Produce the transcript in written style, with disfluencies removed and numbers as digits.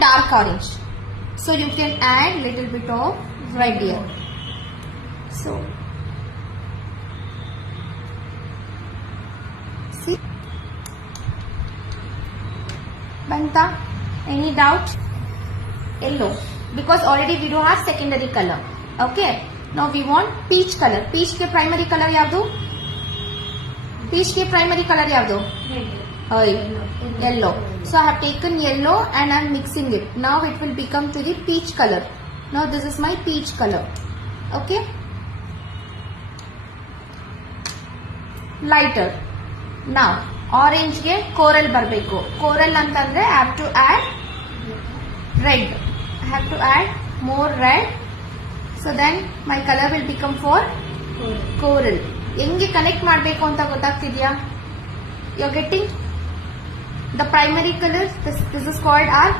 dark orange. So you can add little bit of red here. So see, Banta, any doubt? Yellow, because already we do have secondary color. Okay, now we want peach color. Peach ke primary color yavdu? Peach ke primary color yavdu? Yellow. So I have taken yellow and I am mixing it. Now it will become to the peach color. Now this is my peach color. Okay, lighter. Now orange ge coral barbeku. Coral antandre I have to add red. I have to add more red. So then my color will become for coral. Henge connect ಮಾಡಬೇಕು ಅಂತ ಗೊತ್ತಾಗ್ತಿದ್ಯಾ? You are getting the primary colors. This is called our